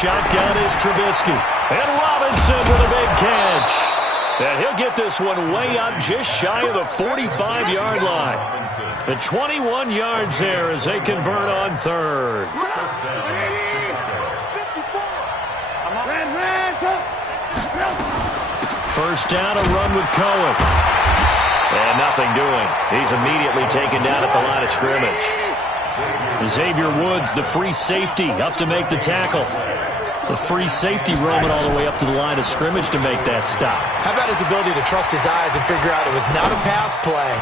shotgun is Trubisky. And Robinson with a big catch. And he'll get this one way up just shy of the 45-yard line. The 21 yards there as they convert on third. First down, a run with Cohen. And nothing doing. He's immediately taken down at the line of scrimmage. Xavier Woods, the free safety, up to make the tackle. The free safety roaming all the way up to the line of scrimmage to make that stop. How about his ability to trust his eyes and figure out it was not a pass play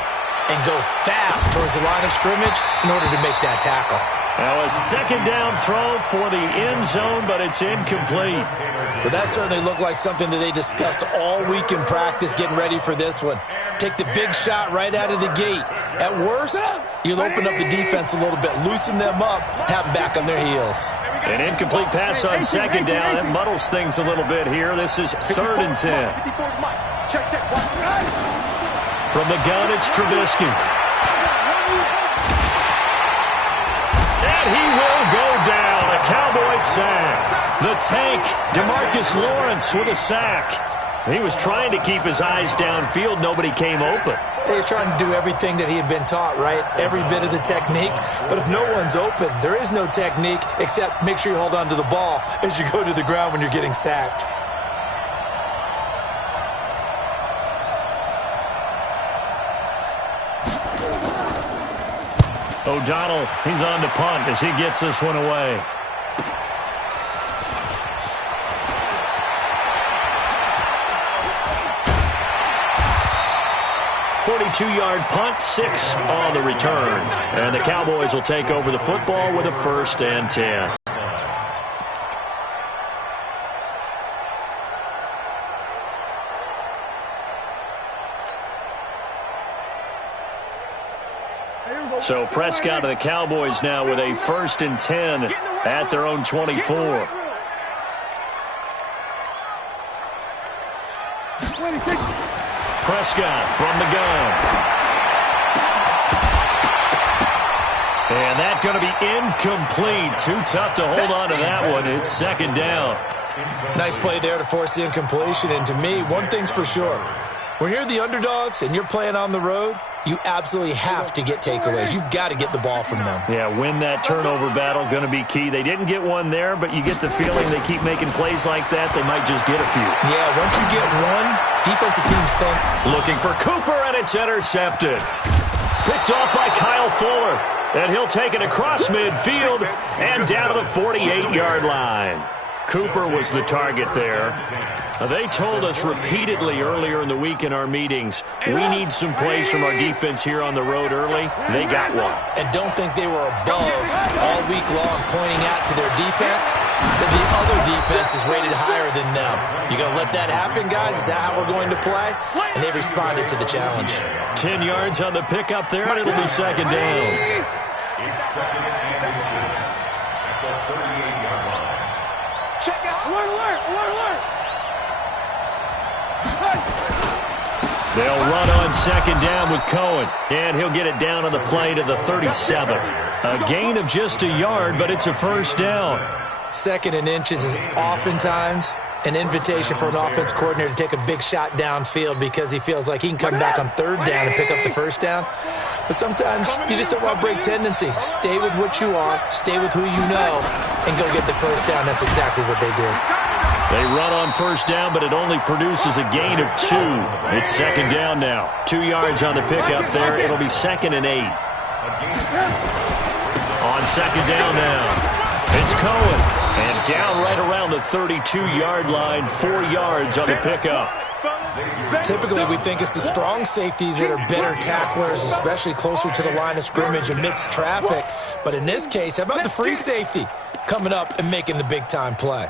and go fast towards the line of scrimmage in order to make that tackle. Now a second down throw for the end zone, but it's incomplete. But that certainly looked like something that they discussed all week in practice getting ready for this one. Take the big shot right out of the gate. At worst, you'll open up the defense a little bit, loosen them up, have them back on their heels. An incomplete pass on second down. That muddles things a little bit here. This is 3rd and 10. From the gun, it's Trubisky. And he will go down. A Cowboy sack. The tank, DeMarcus Lawrence with a sack. He was trying to keep his eyes downfield. Nobody came open. He was trying to do everything that he had been taught, right? Every bit of the technique. But if no one's open, there is no technique except make sure you hold on to the ball as you go to the ground when you're getting sacked. O'Donnell, he's on to punt as he gets this one away. Two-yard punt, 6 on the return. And the Cowboys will take over the football with a 1st and 10. So Prescott and the Cowboys now with a 1st and 10 at their own 24. Prescott from the gun. And that's going to be incomplete. Too tough to hold on to that one. It's 2nd down. Nice play there to force the incompletion. And to me, one thing's for sure. When you're the underdogs and you're playing on the road, you absolutely have to get takeaways. You've got to get the ball from them. Yeah, win that turnover battle, going to be key. They didn't get one there, but you get the feeling they keep making plays like that, they might just get a few. Yeah, once you get one, defensive teams think. Looking for Cooper, and it's intercepted. Picked off by Kyle Fuller. And he'll take it across midfield and down to the 48-yard line. Cooper was the target there. They told us repeatedly earlier in the week in our meetings, we need some plays from our defense here on the road early. They got one. And don't think they were above all week long pointing out to their defense that the other defense is rated higher than them. You going to let that happen, guys? Is that how we're going to play? And they responded to the challenge. 10 yards on the pickup there, and it'll be 2nd down. It's 2nd and inches at the 38-yard line. Check out. Alert, alert, alert, alert. They'll run on 2nd down with Cohen, and he'll get it down on the play to the 37. A gain of just a yard, but it's a 1st down. 2nd and inches is oftentimes an invitation for an offense coordinator to take a big shot downfield because he feels like he can come back on 3rd down and pick up the 1st down. But sometimes you just don't want to break tendency. Stay with what you are, stay with who you know, and go get the 1st down. That's exactly what they did. They run on 1st down, but it only produces a gain of 2. It's 2nd down now. 2 yards on the pickup there. It'll be 2nd and 8. On 2nd down now, it's Cohen. And down right around the 32-yard line, 4 yards on the pickup. Typically, we think it's the strong safeties that are better tacklers, especially closer to the line of scrimmage amidst traffic. But in this case, how about the free safety coming up and making the big-time play?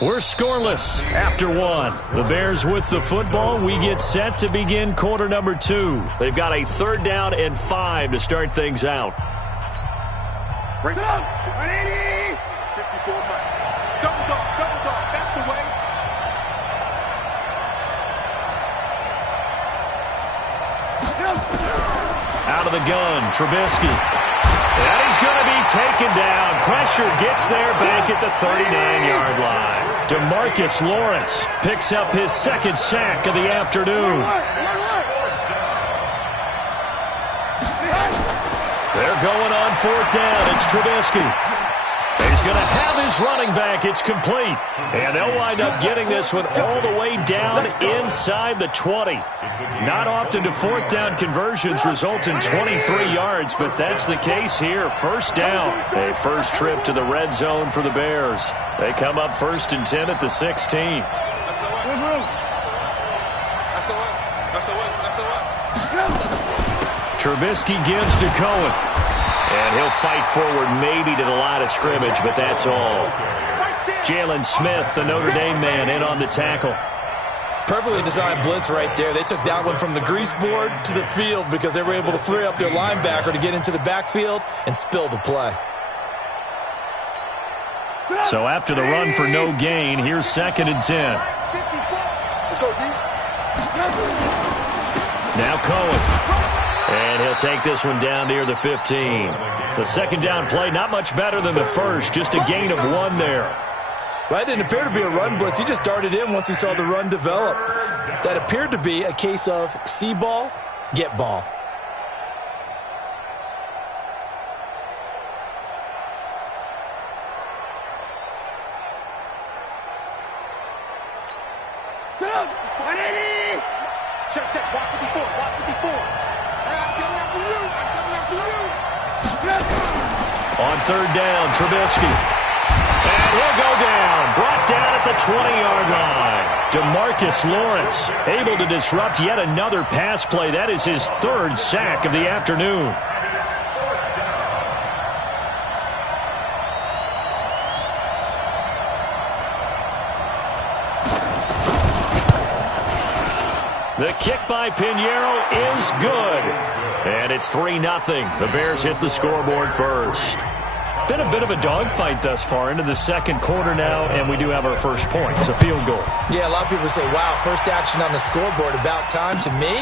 We're scoreless after 1. The Bears with the football. We get set to begin quarter number 2. They've got a 3rd down and 5 to start things out. Bring it up. 180. 54 miles. Double dog. That's the way. Out of the gun, Trubisky. And he's going to be taken down. Pressure gets there back at the 39-yard line. DeMarcus Lawrence picks up his second sack of the afternoon. They're going on fourth down. It's Trubisky. He's going to have his running back. It's complete. And they'll wind up getting this one all the way down inside the 20. Not often do fourth down conversions result in 23 yards, but that's the case here. First down. A first trip to the red zone for the Bears. They come up 1st and 10 at the 16. Trubisky gives to Cohen. And he'll fight forward maybe to the line of scrimmage, but that's all. Jalen Smith, the Notre Dame man, in on the tackle. Perfectly designed blitz right there. They took that one from the grease board to the field because they were able to free up their linebacker to get into the backfield and spill the play. So after the run for no gain, here's 2nd and 10. Let's go, D. Now Cohen. And he'll take this one down near the 15. The second down play, not much better than the first. Just a gain of 1 there. That didn't appear to be a run blitz. He just darted in once he saw the run develop. That appeared to be a case of see ball, get ball. Check, check. Watch 54. Watch 54. I'm coming after you. I'm coming after you. On third down, Trubisky. And he'll go down. Brought down at the 20-yard line. DeMarcus Lawrence able to disrupt yet another pass play. That is his 3rd sack of the afternoon. The kick by Pinheiro is good. And it's 3-0. The Bears hit the scoreboard first. Been a bit of a dogfight thus far into the second quarter now, and we do have our first point. It's a field goal. Yeah, a lot of people say, wow, first action on the scoreboard, about time. To me,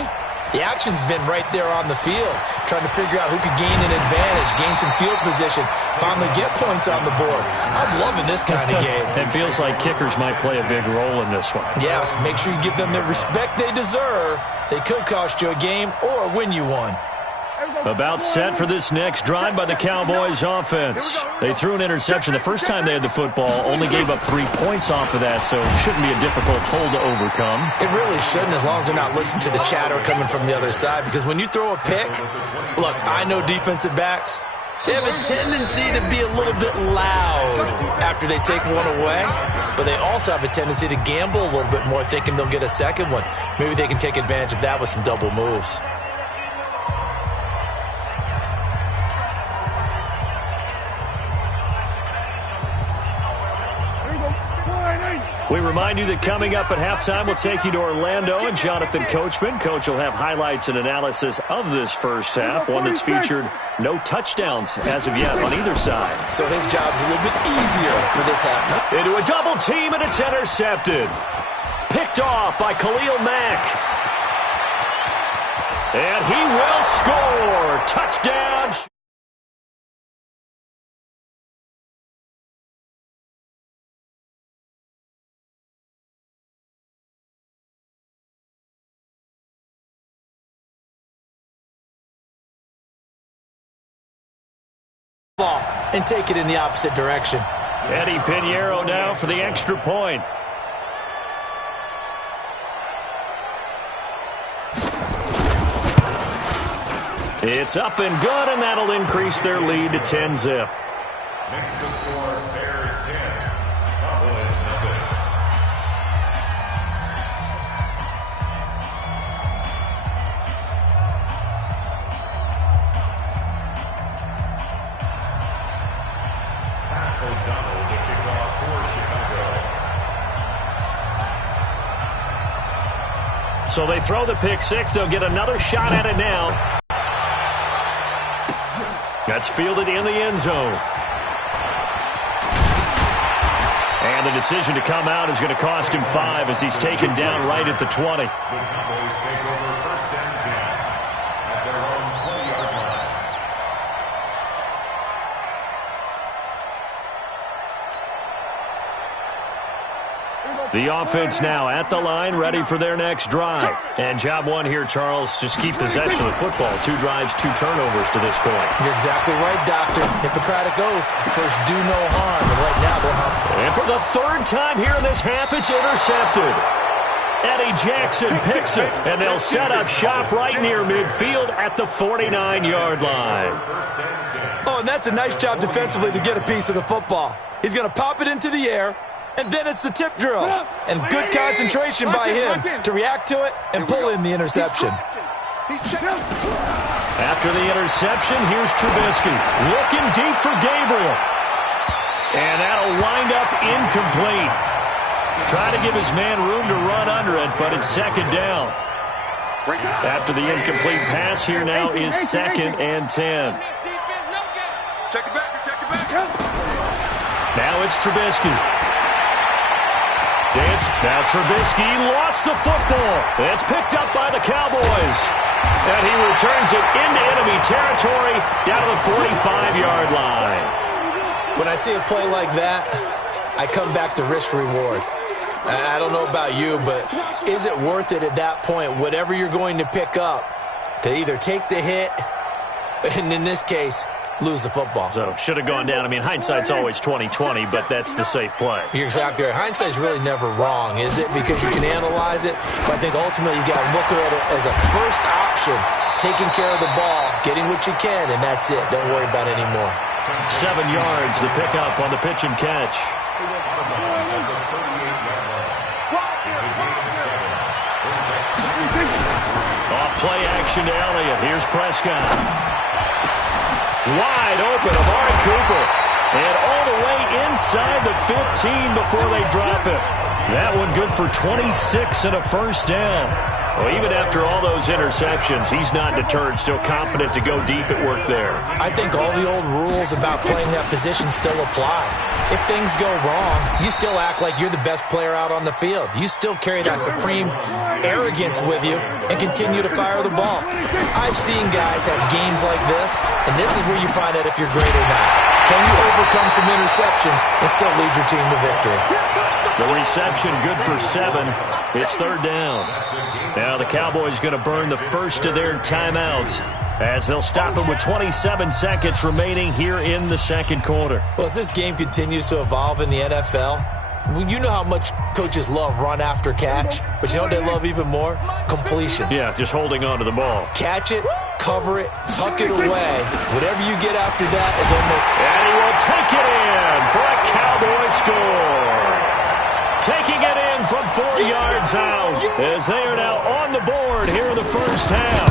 the action's been right there on the field, trying to figure out who could gain an advantage, gain some field position, finally get points on the board. I'm loving this kind of game. It feels like kickers might play a big role in this one. Yes, make sure you give them the respect they deserve. They could cost you a game or win you one. About set for this next drive by the Cowboys offense. They threw an interception the first time they had the football, only gave up 3 points off of that, so it shouldn't be a difficult hole to overcome. It really shouldn't, as long as they're not listening to the chatter coming from the other side, because when you throw a pick, look, I know defensive backs, they have a tendency to be a little bit loud after they take one away, but they also have a tendency to gamble a little bit more, thinking they'll get a second one. Maybe they can take advantage of that with some double moves. We remind you that coming up at halftime, we'll take you to Orlando and Jonathan Coachman. Coach will have highlights and analysis of this first half, one that's featured no touchdowns as of yet on either side. So his job's a little bit easier for this halftime. Into a double team, and it's intercepted. Picked off by Khalil Mack. And he will score. Touchdown. Ball and take it in the opposite direction. Eddie Pinheiro now for the extra point. It's up and good, and that'll increase their lead to 10-zip. Next to score, Bears 10, Cowboys nothing. O'Donnell to kick off for Chicago. So they throw the pick six. They'll get another shot at it now. That's fielded in the end zone. And the decision to come out is going to cost him 5 as he's taken down right at the 20. The Cowboys take over first and 10. The offense now at the line, ready for their next drive. And job one here, Charles, just keep possession of the football. 2 drives, 2 turnovers to this point. You're exactly right, Doctor. Hippocratic oath. First, do no harm. And right now, they're harm. And for the 3rd time here in this half, it's intercepted. Eddie Jackson picks it, and they'll set up shop right near midfield at the 49-yard line. Oh, and that's a nice job defensively to get a piece of the football. He's going to pop it into the air, and then it's the tip drill. And good concentration by him to react to it and pull in the interception. After the interception, here's Trubisky. Looking deep for Gabriel. And that'll wind up incomplete. Trying to give his man room to run under it, but it's 2nd down. After the incomplete pass, here now is 2nd and 10. Check it back. Now it's Trubisky. Now Trubisky lost the football. It's picked up by the Cowboys. And he returns it into enemy territory down to the 45-yard line. When I see a play like that, I come back to risk-reward. I don't know about you, but is it worth it at that point, whatever you're going to pick up, to either take the hit, and in this case, lose the football? So, should have gone down. I mean, hindsight's always 20/20, but that's the safe play. You're exactly right. Hindsight's really never wrong, is it? Because you can analyze it, but I think ultimately you got to look at it as a first option, taking care of the ball, getting what you can, and that's it. Don't worry about it anymore. 7 yards, the pickup on the pitch and catch. Off play action to Elliott. Here's Prescott. Wide open, Amari Cooper. And all the way inside the 15 before they drop it. That one good for 26 and a first down. Well, even after all those interceptions, he's not deterred, still confident to go deep at work there. I think all the old rules about playing that position still apply. If things go wrong, you still act like you're the best player out on the field. You still carry that supreme arrogance with you and continue to fire the ball. I've seen guys have games like this, and this is where you find out if you're great or not. Can you overcome some interceptions and still lead your team to victory? The reception good for 7. It's 3rd down. Now the Cowboys going to burn the first of their timeouts as they'll stop it with 27 seconds remaining here in the 2nd quarter. Well, as this game continues to evolve in the NFL, you know how much coaches love run after catch, but you know what they love even more? Completion. Yeah, just holding on to the ball. Catch it, cover it, tuck it away. Whatever you get after that is almost... And he will take it in for a Cowboy score. Taking it in from 4 yards out as they are now on the board here in the first half.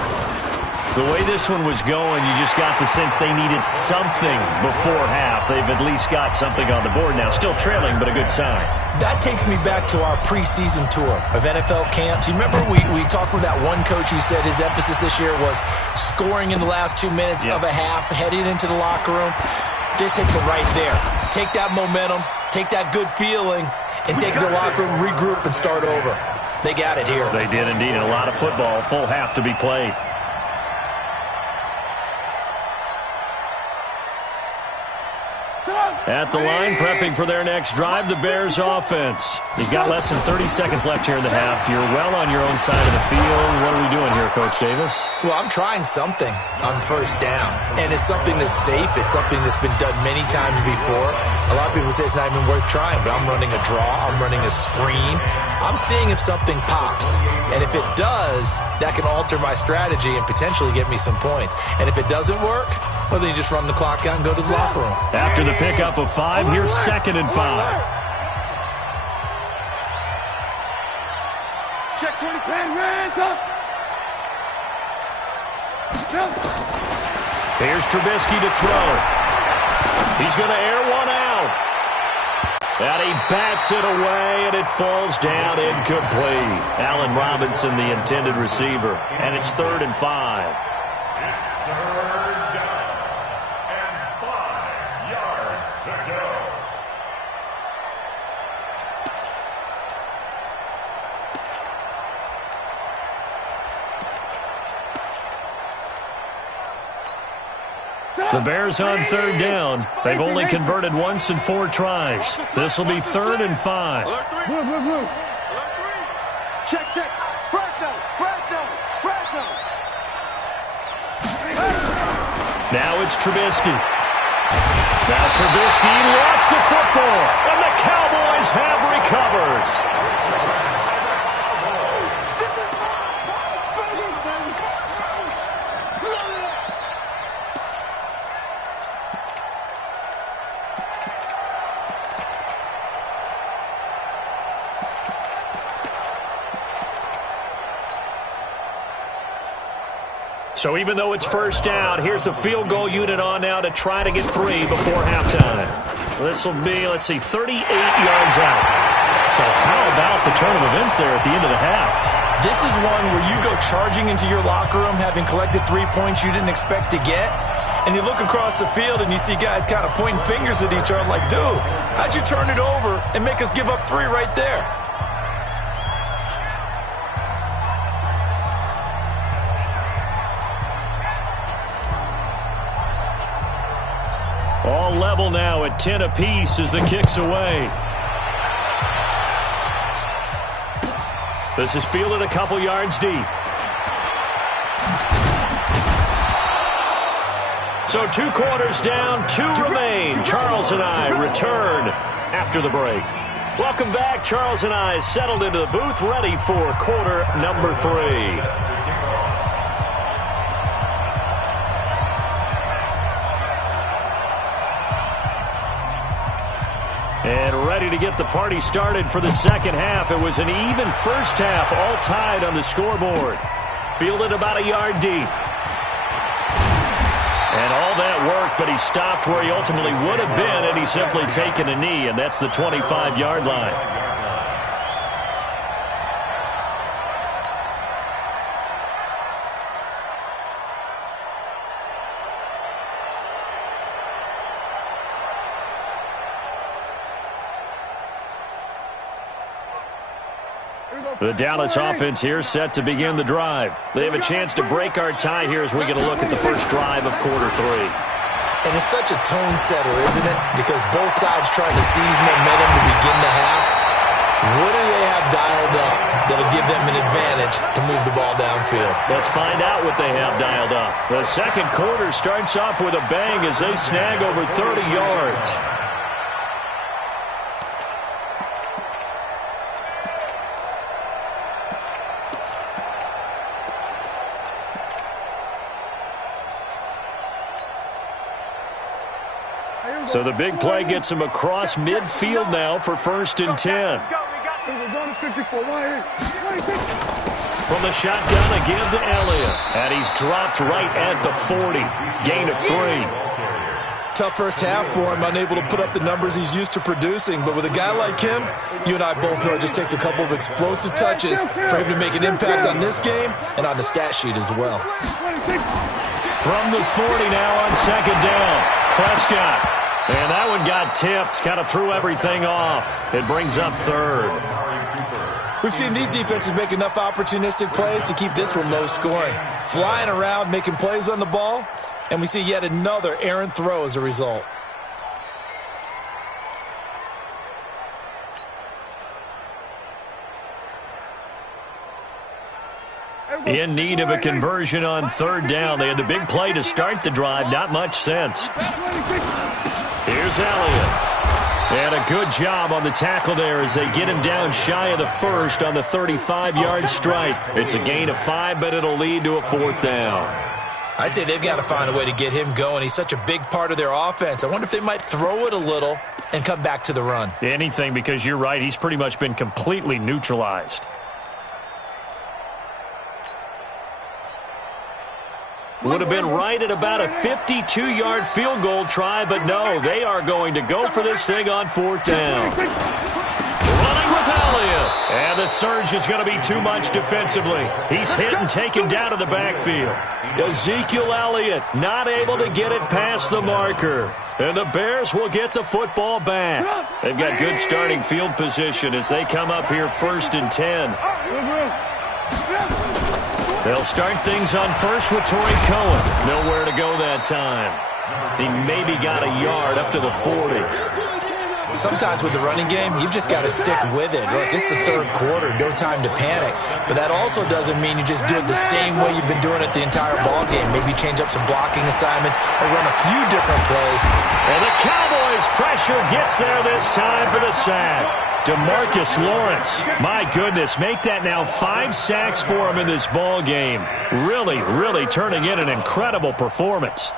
The way this one was going, you just got the sense they needed something before half. They've at least got something on the board now. Still trailing, but a good sign. That takes me back to our preseason tour of NFL camps. You remember we talked with that one coach who said his emphasis this year was scoring in the last 2 minutes of a half, heading into the locker room. This hits it right there. Take that momentum, take that good feeling, and take it to the locker room, regroup, and start over. They got it here. They did indeed. A lot of football, full half to be played. At the line, prepping for their next drive, the Bears offense. You've got less than 30 seconds left here in the half. You're well on your own side of the field. What are we doing here, Coach Davis? Well, I'm trying something on first down, and it's something that's safe. It's something that's been done many times before. A lot of people say it's not even worth trying, but I'm running a draw. I'm running a screen. I'm seeing if something pops, and if it does, that can alter my strategy and potentially get me some points. And if it doesn't work, well, then you just run the clock out and go to the locker room. After the pickup of 5, here's 2nd and 5. Check 20. Hands up. Here's Trubisky to throw. He's going to air one out. And he bats it away, and it falls down incomplete. Allen Robinson, the intended receiver. And it's 3rd and 5. It's 3rd down and 5 yards to go. The Bears on third down. They've only converted once in 4 tries. This will be 3rd and 5. Check, check. Fresno. Now it's Trubisky. Now Trubisky lost the football, and the Cowboys have recovered. So even though it's first down, here's the field goal unit on now to try to get 3 before halftime. This will be, 38 yards out. So how about the turn of events there at the end of the half? This is one where you go charging into your locker room having collected 3 points you didn't expect to get, and you look across the field and you see guys kind of pointing fingers at each other like, dude, how'd you turn it over and make us give up 3 right there? All level now at 10 apiece as the kick's away. This is fielded a couple yards deep. So 2 quarters down, 2 remain. Charles and I return after the break. Welcome back. Charles and I settled into the booth, ready for quarter number 3. And ready to get the party started for the second half. It was an even first half, all tied on the scoreboard. Fielded about a yard deep. And all that work, but he stopped where he ultimately would have been, and he's simply taken a knee, and that's the 25-yard line. The Dallas offense here set to begin the drive. They have a chance to break our tie here as we get a look at the first drive of quarter 3. And it's such a tone setter, isn't it? Because both sides trying to seize momentum to begin the half. What do they have dialed up that'll give them an advantage to move the ball downfield? Let's find out what they have dialed up. The second quarter starts off with a bang as they snag over 30 yards. So the big play gets him across midfield now for 1st and 10. From the shotgun, a give to Elliott. And he's dropped right at the 40. Gain of 3. Tough first half for him, unable to put up the numbers he's used to producing. But with a guy like him, you and I both know it just takes a couple of explosive touches for him to make an impact on this game and on the stat sheet as well. From the 40 now on second down. Prescott. And that one got tipped, kind of threw everything off. It brings up 3rd. We've seen these defenses make enough opportunistic plays to keep this one low scoring. Flying around, making plays on the ball, and we see yet another errant throw as a result. In need of a conversion on 3rd down. They had the big play to start the drive. Not much sense. Here's Elliott. And a good job on the tackle there as they get him down shy of the 1st on the 35-yard strike. It's a gain of 5, but it'll lead to a 4th down. I'd say they've got to find a way to get him going. He's such a big part of their offense. I wonder if they might throw it a little and come back to the run. Anything, because you're right. He's pretty much been completely neutralized. Would have been right at about a 52-yard field goal try, but no, they are going to go for this thing on 4th down. Running with Elliott. And the surge is going to be too much defensively. He's hit and taken down to the backfield. Ezekiel Elliott not able to get it past the marker. And the Bears will get the football back. They've got good starting field position as they come up here 1st and 10. They'll start things on 1st with Torrey Cohen. Nowhere to go that time. He maybe got a yard up to the 40. Sometimes with the running game, you've just got to stick with it. Look, it's the third quarter, no time to panic. But that also doesn't mean you just do it the same way you've been doing it the entire ball game. Maybe change up some blocking assignments or run a few different plays. And the Cowboys' pressure gets there this time for the sack. DeMarcus Lawrence, my goodness, make that now 5 sacks for him in this ball game. Really, really turning in an incredible performance.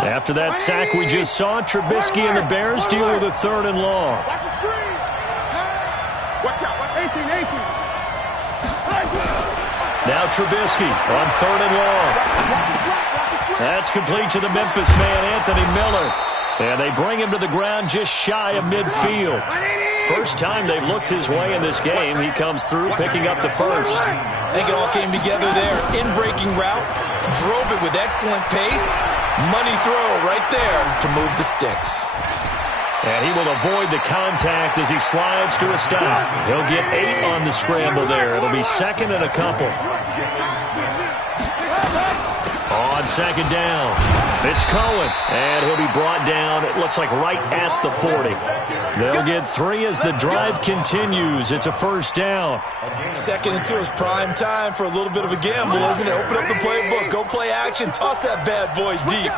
After that sack we just saw, Trubisky and the Bears deal with a 3rd and long. Watch the screen. Watch out. Watch 18. Now Trubisky on 3rd and long. That's complete to the Memphis man, Anthony Miller. And they bring him to the ground just shy of midfield. First time they've looked his way in this game. He comes through picking up the first. I think it all came together there. In-breaking route, drove it with excellent pace. Money throw right there to move the sticks. And he will avoid the contact as he slides to a stop. He'll get 8 on the scramble there. It'll be 2nd and a couple. On 2nd down, it's Cohen, and he'll be brought down, it looks like right at the 40. They'll get 3 as the drive continues. It's a 1st down. 2nd and 2 is prime time for a little bit of a gamble, isn't it? Open up the playbook, go play action, toss that bad boy deep.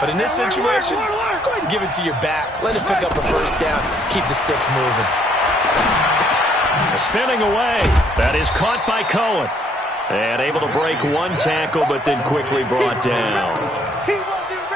But in this situation, go ahead and give it to your back. Let it pick up a 1st down. Keep the sticks moving. Spinning away. That is caught by Cohen. And able to break 1 tackle, but then quickly brought down.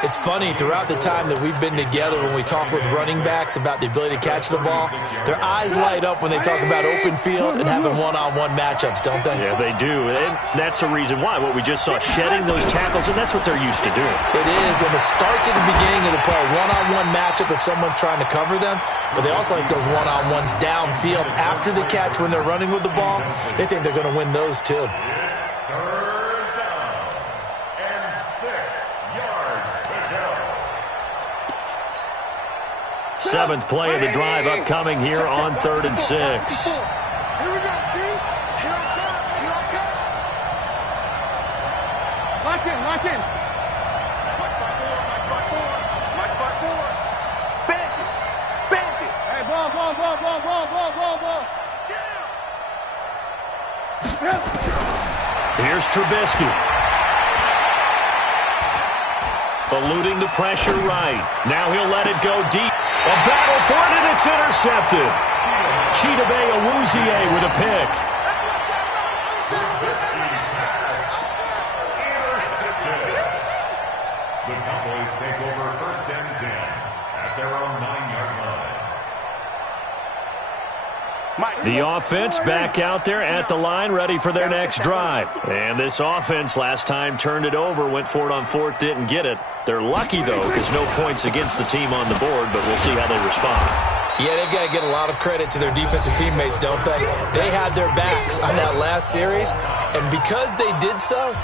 It's funny, throughout the time that we've been together, when we talk with running backs about the ability to catch the ball, their eyes light up when they talk about open field and having one-on-one matchups, don't they? Yeah, they do. And that's the reason why. What we just saw, shedding those tackles, and that's what they're used to doing. It is, and it starts at the beginning of the play. One-on-one matchup if someone's trying to cover them, but they also like those one-on-ones downfield after the catch when they're running with the ball. They think they're going to win those, too. 3rd down and 6 yards to go. 7th play of the drive upcoming here on 3rd and 6. Here we go, G. Here I come. Lock in. Mike back forward. Bend it. Hey, ball. Here's Trubisky. Eluding the pressure right. Now he'll let it go deep. A battle for it, and it's intercepted. Chidobe Awuzie with a pick. The Cowboys take over 1st and 10 at their own 9-yard line. The offense back out there at the line, ready for their next drive. And this offense last time turned it over, went for it on 4th, didn't get it. They're lucky, though, because no points against the team on the board, but we'll see how they respond. Yeah, they've got to get a lot of credit to their defensive teammates, don't they? They had their backs on that last series, and because they did so,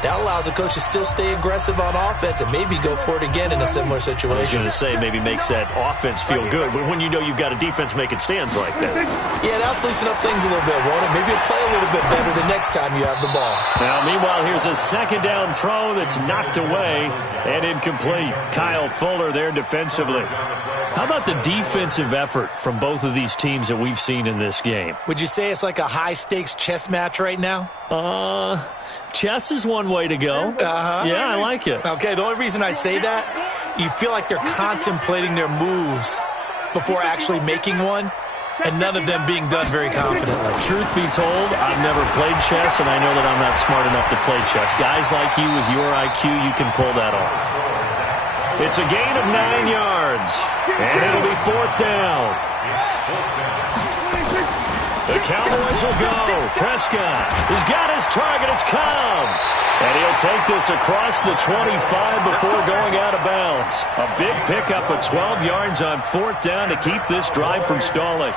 that allows the coach to still stay aggressive on offense and maybe go for it again in a similar situation. I was going to say, maybe makes that offense feel good, but when you know you've got a defense making stands like that. Yeah, that'll loosen up things a little bit, won't it? Maybe it'll play a little bit better the next time you have the ball. Now, meanwhile, here's a 2nd down throw that's knocked away and incomplete. Kyle Fuller there defensively. How about the defensive effort from both of these teams that we've seen in this game? Would you say it's like a high-stakes chess match right now? Chess is one way to go. Yeah, I like it. Okay, the only reason I say that, you feel like they're contemplating their moves before actually making one, and none of them being done very confidently. Truth be told, I've never played chess, and I know that I'm not smart enough to play chess. Guys like you with your IQ, you can pull that off. It's a gain of 9 yards, and it'll be 4th down. The Cowboys will go. Prescott has got his target. It's Cobb. And he'll take this across the 25 before going out of bounds. A big pickup of 12 yards on 4th down to keep this drive from stalling.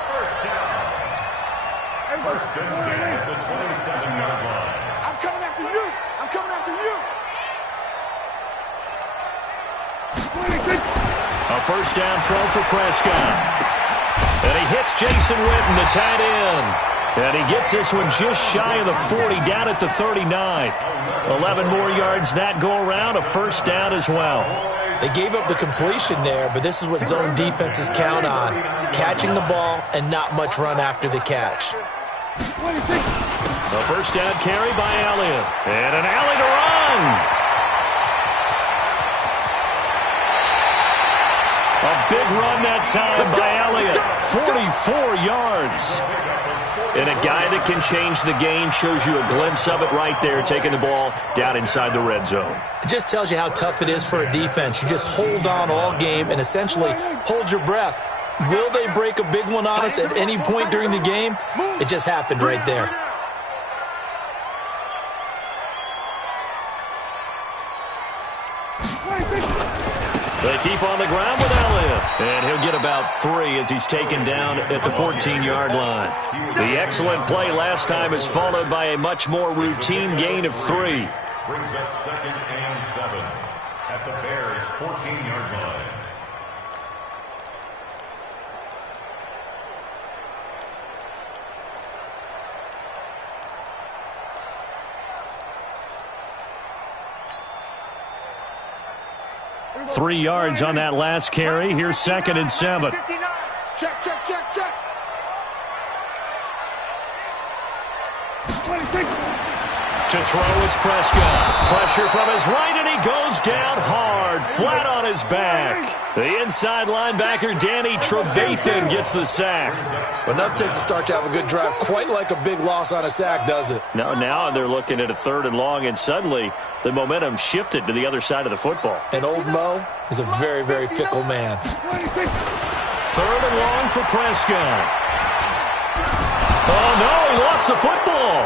1st and 10 at the 27-yard line. I'm coming after you. A 1st down throw for Prescott. And he hits Jason Witten, the tight end. And he gets this one just shy of the 40, down at the 39. 11 more yards that go around, a first down as well. They gave up the completion there, but this is what zone defenses count on. Catching the ball and not much run after the catch. A first down carry by Elliott. And an alley to run. A big run that time by Elliott. 44 yards. And a guy that can change the game, shows you a glimpse of it right there, taking the ball down inside the red zone. It just tells you how tough it is for a defense. You just hold on all game and essentially hold your breath. Will they break a big one on us at any point during the game? It just happened right there. They keep on the ground with Elliott. And he'll get about 3 as he's taken down at the 14-yard line. The excellent play last time is followed by a much more routine gain of 3. Brings up 2nd and 7 at the Bears' 14-yard line. Three yards on that last carry. Here's 2nd and 7. Check, check, check, check. To throw is Prescott. Pressure from his right, and he goes down hard, flat on his back. The inside linebacker, Danny Trevathan, gets the sack. But nothing takes a start to have a good drive, quite like a big loss on a sack, does it? No, now they're looking at a 3rd and long, and suddenly the momentum shifted to the other side of the football. And old Mo is a very, very fickle man. 3rd and long for Prescott. Oh, no, he lost the football.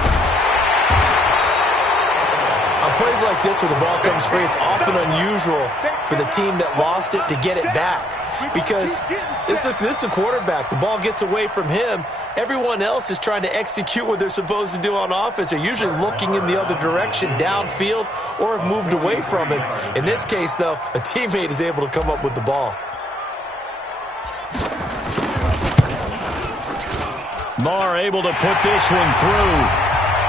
On plays like this where the ball comes free, it's often unusual for the team that lost it to get it back. Because this is a quarterback. The ball gets away from him. Everyone else is trying to execute what they're supposed to do on offense. They're usually looking in the other direction, downfield, or have moved away from him. In this case, though, a teammate is able to come up with the ball. Marr able to put this one through.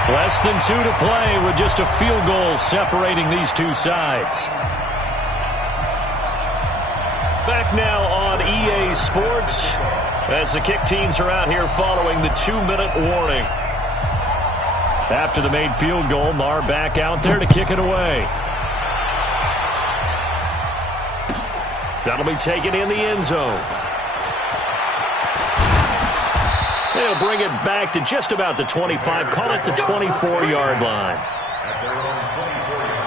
Less than 2 to play with just a field goal separating these two sides. Back now on EA Sports as the kick teams are out here following the 2-minute warning. After the made field goal, Marr back out there to kick it away. That'll be taken in the end zone. They'll bring it back to just about the 25, call it the 24-yard line. At their own 24-yard line.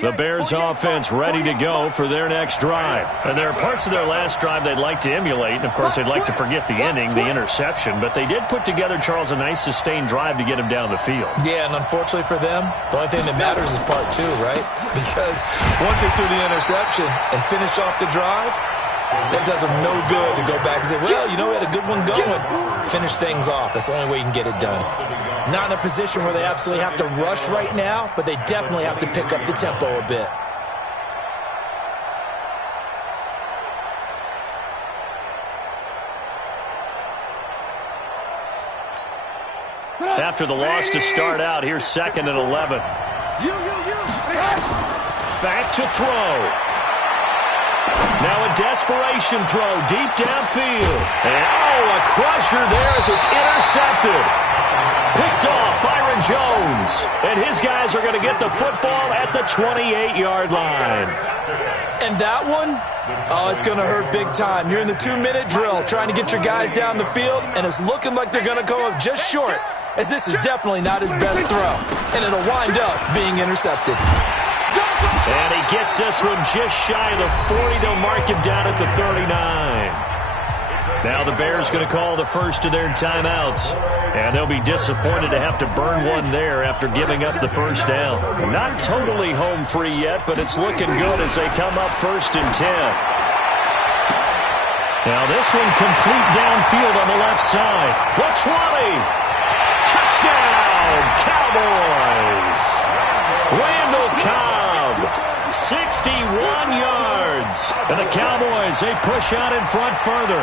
The Bears offense ready to go for their next drive. And there are parts of their last drive they'd like to emulate. And, of course, they'd like to forget the ending, the interception. But they did put together, Charles, a nice sustained drive to get him down the field. Yeah, and unfortunately for them, the only thing that matters is part 2, right? Because once they threw the interception and finished off the drive, that does them no good to go back and say, well, you know, we had a good one going. Finish things off. That's the only way you can get it done. Not in a position where they absolutely have to rush right now, but they definitely have to pick up the tempo a bit. After the loss to start out, here's 2nd and 11. Back to throw. Now a desperation throw deep downfield. And, a crusher there as it's intercepted. Picked off Byron Jones. And his guys are going to get the football at the 28-yard line. And that one, it's going to hurt big time. You're in the 2-minute drill trying to get your guys down the field, and it's looking like they're going to come up just short, as this is definitely not his best throw. And it'll wind up being intercepted. And he gets this one just shy of the 40. They'll mark him down at the 39. Now the Bears going to call the first of their timeouts. And they'll be disappointed to have to burn one there after giving up the first down. Not totally home free yet, but it's looking good as they come up 1st and 10. Now this one complete downfield on the left side. LaTuani. Touchdown, Cowboys. Randall Cobb, 61 yards. And the Cowboys, they push out in front further.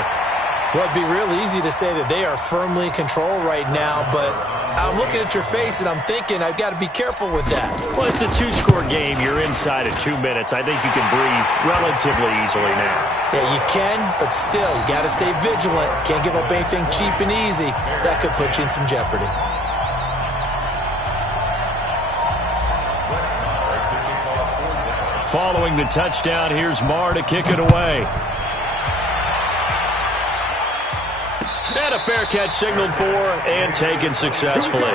Well, it'd be real easy to say that they are firmly in control right now, but I'm looking at your face and I'm thinking I've got to be careful with that. Well, it's a 2-score game. You're inside of 2 minutes. I think you can breathe relatively easily now. Yeah, you can, but still, you got to stay vigilant. Can't give up anything cheap and easy. That could put you in some jeopardy. Following the touchdown, here's Marr to kick it away. And a fair catch signaled for and taken successfully.